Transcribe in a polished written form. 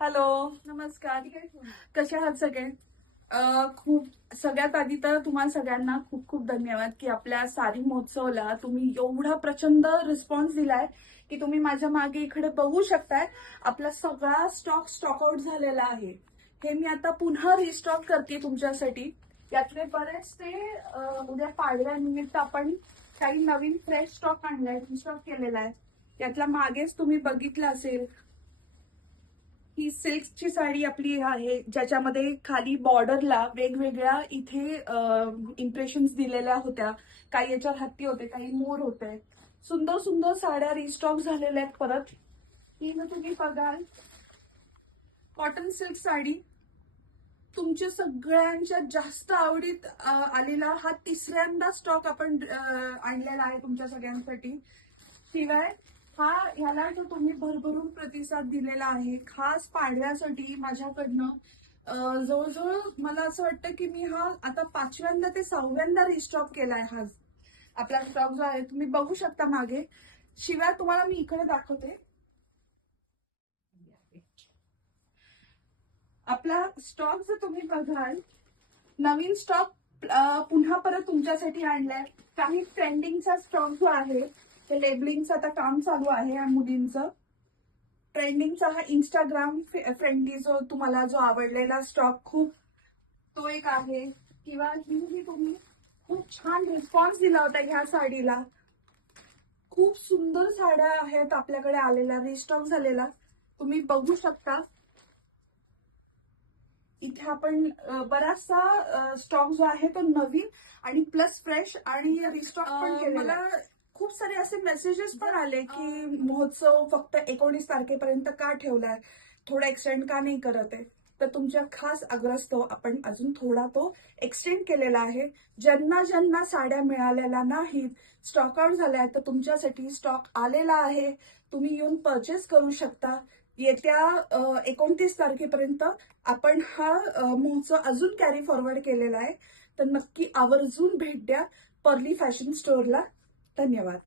Hello, नमस्कार. कसे आहात सगळे? खूप सगळ्यात आधी तर तुम्हाला सगळ्यांना खूप खूप धन्यवाद की आपल्या सारी महोत्सवला तुम्ही एवढा प्रचंड रिस्पॉन्स दिलाय की तुम्ही माझ्या मागे इकडे बघू शकताय. आपला सगळा स्टॉक आउट झालेला आहे. हे मी आता पुन्हा रिस्टॉक करते तुमच्यासाठी. यातले बरेचसे उद्या पाडव्यानिमित्त आपण काही नवीन फ्रेश स्टॉक आणलाय, रिस्टॉक केलेला आहे. यातला मागेच तुम्ही बघितलं असेल, ही सिल्कची साडी आपली आहे, ज्याच्यामध्ये खाली बॉर्डरला वेगवेगळ्या इथे इम्प्रेशन्स दिलेल्या होत्या. काही याच्यावर हत्ती होते, काही मोर होते. सुंदर सुंदर साड्या रिस्टॉक झालेल्या आहेत परत. ही जर तुम्ही बघाल, कॉटन सिल्क साडी तुमच्या सगळ्यांच्या जास्त आवडीत आलेला हा तिसऱ्यांदा स्टॉक आपण आणलेला आहे तुमच्या सगळ्यांसाठी. शिवाय ह्याला जो तुम्ही भरभरून प्रतिसाद दिलेला आहे खास पाडव्यासाठी माझ्याकडनं, जवळजवळ मला असं वाटतं की मी हा आता 5व्यांदा ते 6व्यांदा रिस्टॉक केलाय. हा आपला स्टॉक जो आहे तुम्ही बघू शकता मागे. शिवाय तुम्हाला मी इकडे दाखवते, आपला स्टॉक जर तुम्ही बघाल, नवीन स्टॉक पुन्हा परत तुमच्यासाठी आणलाय. काही ट्रेंडिंगचा स्टॉक जो आहे, ते लेबलिंगचं आता काम चालू आहे या मुलींचं. ट्रेंडिंगचा हा इंस्टाग्राम फ्रेंडली जो तुम्हाला जो आवडलेला स्टॉक खूप, तो एक आहे. किंवा ही तुम्ही खूप छान रिस्पॉन्स दिला होता ह्या साडीला. खूप सुंदर साड्या आहेत आपल्याकडे आलेल्या, रिस्टॉक झालेला. तुम्ही बघू शकता इथे आपण बराचसा स्टॉक जो आहे तो नवीन आणि प्लस फ्रेश आणि रिस्टॉक पण केलेला. मला खूप सारे असे मेसेजेस पण आले की महोत्सव फक्त 19 तारखेपर्यंत का ठेवलाय, थोडा एक्सटेंड का नाही करत आहे. तर तुमच्या खास आग्रहास्तव आपण अजून थोडा तो एक्सटेंड केलेला आहे. ज्यांना ज्यांना साड्या मिळालेल्या नाहीत, स्टॉक आउट झाल्या, तर तुमच्यासाठी स्टॉक आलेला आहे. तुम्ही येऊन परचेस करू शकता. येत्या 29 तारखेपर्यंत आपण हा महोत्सव अजून कॅरी फॉरवर्ड केलेला आहे. तर नक्की आवर्जून भेट द्या पर्ली फॅशन स्टोअरला. धन्यवाद.